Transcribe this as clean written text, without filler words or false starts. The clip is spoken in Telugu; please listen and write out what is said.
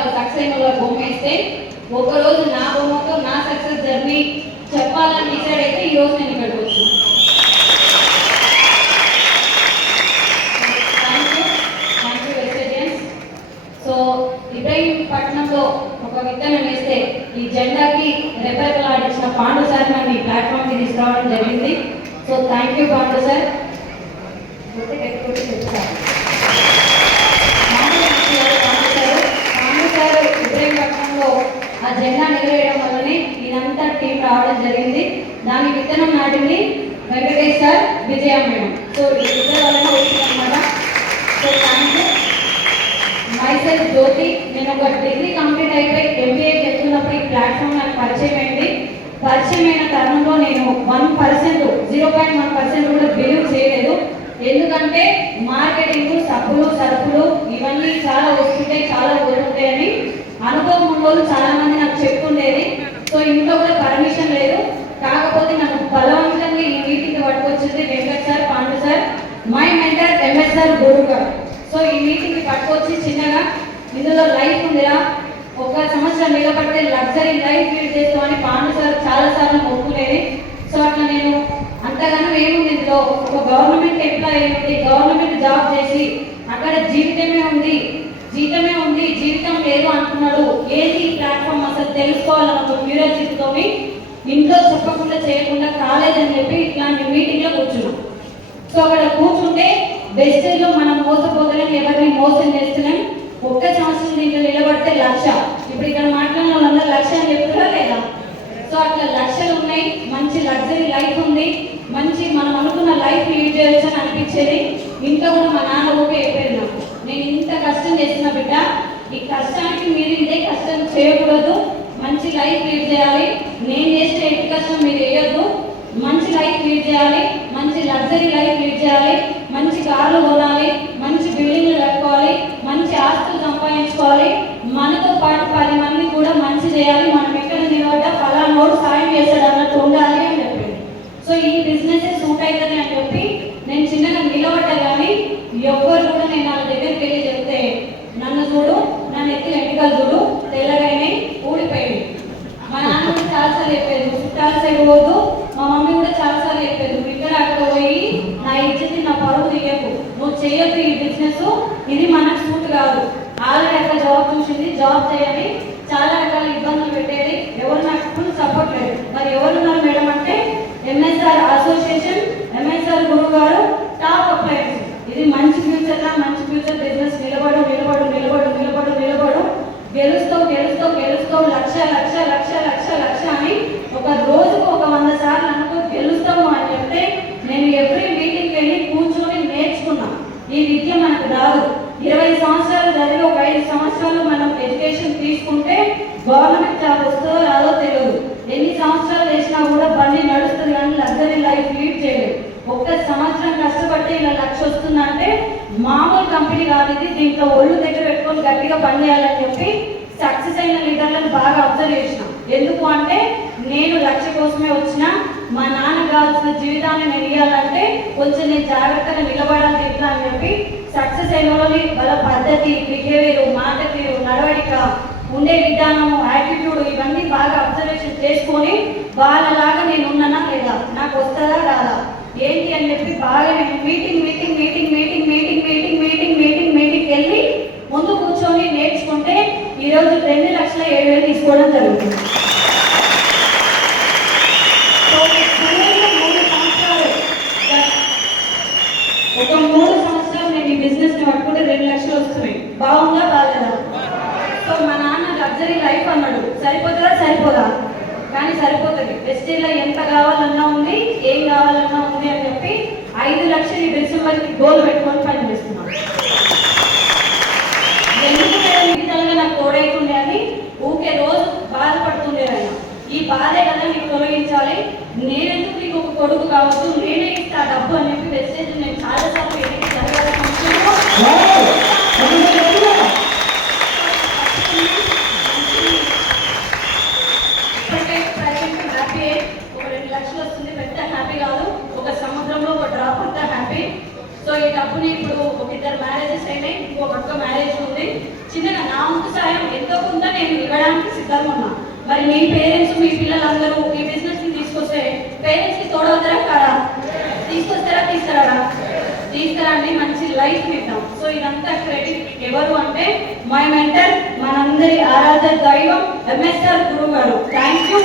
వాళ్ళకి సక్సెస్ అయిన వాళ్ళ బొమ్మ వేస్తే ఒకరోజు నా బొమ్మతో నా సక్సెస్ జర్నీ చెప్పాలని డిసైడ్ అయితే ఈరోజు నేను ఇక్కడికి వచ్చాను. Thank you vegetarians. సో ఇబ్రహీంపట్నంలో ఒక విత్తనం వేస్తే ఈ జెండాకి రెపరెపలాడించిన పాండు సార్ నన్ను ఈ ప్లాట్ఫామ్కి తీసుకురావడం జరిగింది. So thank you Pandu sir. ఇబ్రహీంపట్నంలో ఆ జెండా నిలవేయడం వల్లనే ఇదంతా టీం రావడం జరిగింది. దాని విత్తనం నాటింది వెంకటేష్ సార్, విజయ మేడం. సో ఇద్దరు వలన వచ్చిందనమాట. So thank you. మైసెల్ఫ్ జ్యోతి. నేను ఒక డిగ్రీ కంప్లీట్ అయిపోయి ఎంబీఏకి వెళ్తున్నప్పుడు ఈ ప్లాట్ఫామ్ నాకు పరిచయం అయింది. పరిచయం అయిన తరుణంలో నేను 1%, 0.1% కూడా బిలీవ్ చేయలేదు. ఎందుకంటే మార్కెటింగ్, సబ్బులు, సరుకులు ఇవన్నీ చాలా వస్తుంటాయి, చాలా పోతుంటాయని అనుభవం ఉన్నోళ్ళు చాలా మంది నాకు చెప్తుండేది. సో ఇంట్లో కూడా పర్మిషన్ లేదు. కాకపోతే నన్ను బలవంతంగా ఈ మీటింగ్ పట్టుకొచ్చింది Venkat sir, Pandu sir, my mentor MSR గురువు గారు. సో ఈ మీటింగ్ని పట్టుకొచ్చి చిన్నగా ఇందులో లైఫ్ ఉందిరా, 1 సంవత్సరం నిలబడితే లగ్జరీ లైఫ్ లీడ్ చేస్తామని పాండు సార్ చాలాసార్లు మొక్కునేది. సో అట్లా నేను అంతగానో ఏముంది ఇందులో, ఒక గవర్నమెంట్ ఎంప్లాయీ ఉంది, గవర్నమెంట్ జాబ్ చేసి అక్కడ జీవితమే ఉంది, జీవితం లేదు అంటున్నాడు. ఏది ప్లాట్ఫామ్ అసలు తెలుసుకోవాలన్న ఒక క్యూరియాసిటీతో ఇంట్లో చెప్పకుండా చేయకుండా కాలేజ్ అని చెప్పి ఇట్లాంటి మీటింగ్లో కూర్చున్నాం. సో అక్కడ కూర్చుంటే బెస్టేజ్లో మనం మోసపోతలేం, ఎవరిని మోసం చేస్తున్నాం. 1 సంవత్సరం దీంట్లో నిలబడితే 1,00,000. ఇప్పుడు ఇక్కడ మాట్లాడిన వాళ్ళందరూ 1,00,000 అని చెప్తారా లేదా? సో అట్లా లక్షలు ఉన్నాయి, మంచి లగ్జరీ లైఫ్ ఉంది, మంచి మనం అనుకున్న లైఫ్ లీడ్ చేయొచ్చు అని అనిపించేది. ఇంట్లో కూడా మా నాన్న ఊపి అయిపోయింది నాకు, నేను ఇంత కష్టం చేస్తున్నా బిడ్డ, ఈ కష్టానికి మీరు ఇదే కష్టం చేయకూడదు, మంచి లైఫ్ లీడ్ చేయాలి, నేను చేసే ఎట్టి కష్టం మీరు వేయొద్దు, మంచి లైఫ్ లీడ్ చేయాలి, మంచి లగ్జరీ లైఫ్ లీడ్ చేయాలి, మంచి కార్లు కొనాలి, మంచి బిల్డింగ్లు కట్టుకోవాలి, మంచి ఆస్తులు సంపాదించుకోవాలి, మనతో పాటు 10 మంది కూడా మంచి చేయాలి, మనం ఎక్కడ నిలబడ్డా ఫలానోడు సాయం చేస్తాడు అన్నట్టు ఉండాలి అని చెప్పింది. సో ఈ బిజినెస్ సూట్ అవుతుంది అని చెప్పి నేను చిన్నగా నిలబడ్డా. కానీ ఎవ్వరు కూడా నేను వాళ్ళ దగ్గరికి వెళ్ళి చెప్తే నన్ను చూడు, నన్ను ఎత్తి వెంటకాలు చూడు, తెల్లగైనాయి, ఊడిపోయింది. మా నాన్న చాలాసార్లు చెప్పేది నువ్వు చుట్టాల సైడ్ పోదు, మా మమ్మీ కూడా చాలాసార్లు చెప్పేది నువ్వు ఇక్కడ అక్కడ పోయి నా ఇజ్జతి, నా పరువు తీయకు, నువ్వు చేయొద్దు ఈ బిజినెస్, ఇది మనకు సూట్ కాదు. ఆల్రెడీ అక్కడ జాబ్ చూసింది, జాబ్ చేయాలి, చాలా రకాల ఇబ్బందులు పెట్టేది, ఎవరు నాకు ఫుల్ సపోర్ట్ లేదు. మరి ఎవరున్నారు మేడం అంటే ఎంఎస్ఆర్ అసోసియేషన్, ఎంఎస్ఆర్ గురువు గారు, టాప్ అప్లయన్స్. ఇది మంచి ఫ్యూచర్లా, మంచి ఫ్యూచర్ బిజినెస్, నిలబడు నిలబడు నిలబడు నిలబడు నిలబడు, గెలుస్తావు గెలుస్తావు గెలుస్తావు, లక్ష లక్ష లక్ష లక్ష లక్ష అని ఒక రోజుకు 100 సార్లు అనుకో గెలుస్తాము అని చెప్తే నేను ఎవ్రీ మీటింగ్కి వెళ్ళి కూర్చొని నేర్చుకున్నా. ఈ విద్య మనకు రాదు. 20 సంవత్సరాలు చదివి ఒక 5 సంవత్సరాలు మనం ఎడ్యుకేషన్ తీసుకుంటే గవర్నమెంట్ జాబ్ వస్తుందో రాదో తెలియదు. ఎన్ని సంవత్సరాలు చేసినా కూడా బండి నడుస్తుంది కానీ లగ్జరీ లైఫ్ లీడ్ చేయలేదు. 1 సంవత్సరం కష్టపడితే ఇలా 1,00,000 వస్తుందంటే మామూలు కంపెనీ కాదు ఇది. దీంట్లో ఒళ్ళు దగ్గర పెట్టుకొని గట్టిగా పని చేయాలని చెప్పి సక్సెస్ అయిన లీడర్లను బాగా అబ్జర్వ్ చేసిన. ఎందుకు అంటే నేను 1,00,000 కోసమే వచ్చిన, మా నాన్న కావాల్సిన జీవితాన్ని నేను ఇవ్వాలంటే కొంచెం నేను జాగ్రత్తగా నిలబడాలి ఇట్లా అని చెప్పి సక్సెస్ అయిన వాళ్ళని వాళ్ళ పద్ధతి, బిహేవియర్, మాట తీరు, నడవడిక, ఉండే విధానము, యాటిట్యూడ్ ఇవన్నీ బాగా అబ్జర్వేషన్ చేసుకొని వాళ్ళలాగా నేను ఉన్నానా లేదా, నాకు వస్తుందా రాదా ఏంటి అని చెప్పి బాగా నేను meeting meeting meeting meeting meeting meeting meeting meeting meeting వెళ్ళి ముందు కూర్చొని నేర్చుకుంటే ఈరోజు 2,07,000 తీసుకోవడం జరుగుతుంది. ఒక 3 సంవత్సరాలు నేను ఈ బిజినెస్ ని పట్టుకుంటే 2,00,000 వస్తున్నాయి. బాగుందా బాగాలేదా? సో మా నాన్న లగ్జరీ లైఫ్ అన్నాడు, సరిపోతుందా సరిపోదా? కానీ సరిపోతుంది. వెస్టేజ్లో ఎంత కావాలన్నా ఉంది, ఏం కావాలన్నా ఉంది అని చెప్పి 5 లక్షలు ఈ డిసెంబర్కి గోల్ పెట్టుకొని పని చేస్తున్నాను. ఎందుకు విధాలుగా నాకు తోడైతుండే అని ఊకే రోజు బాధపడుతుండే ఆయన. ఈ బాధే కదా నీకు తొలగించాలి, నేనెందుకు నీకు ఒక కొడుకు కావచ్చు, నేనే ఇస్తా డబ్బు అని చెప్పి వెస్టేజ్ నేను చాలాసార్లు ఎన్నిక జరగాలి హ్యాపీ. ఒక 2 లక్షలు వస్తుంది, పెద్ద హ్యాపీ కాదు. ఒక సముద్రంలో ఒక డ్రాప్ అంతా హ్యాపీ. సో ఈ డబ్బుని ఇప్పుడు ఒక 2 మ్యారేజెస్ అయినాయి, ఇంకొక మ్యారేజ్ ఉంది. చిన్నగా నా వంతు సాయం ఎంతో నేను ఇవ్వడానికి సిద్ధంగా ఉన్నా. మరి మీ పేరెంట్స్ మీ పిల్లలందరూ ఈ బిజినెస్ ని తీసుకొస్తే పేరెంట్స్ కి తోడవుతారా కారా? తీసుకొస్తారా తీసుకురారా? తీసుకురండి, మంచి లైఫ్ ఇద్దాం. సో ఇదంతా క్రెడిట్ ఎవరు అంటే మై మెంటర్, మనందరి ఆరాధ్య దైవం ఎంఎస్ఆర్ గురువు గారు. Thank you.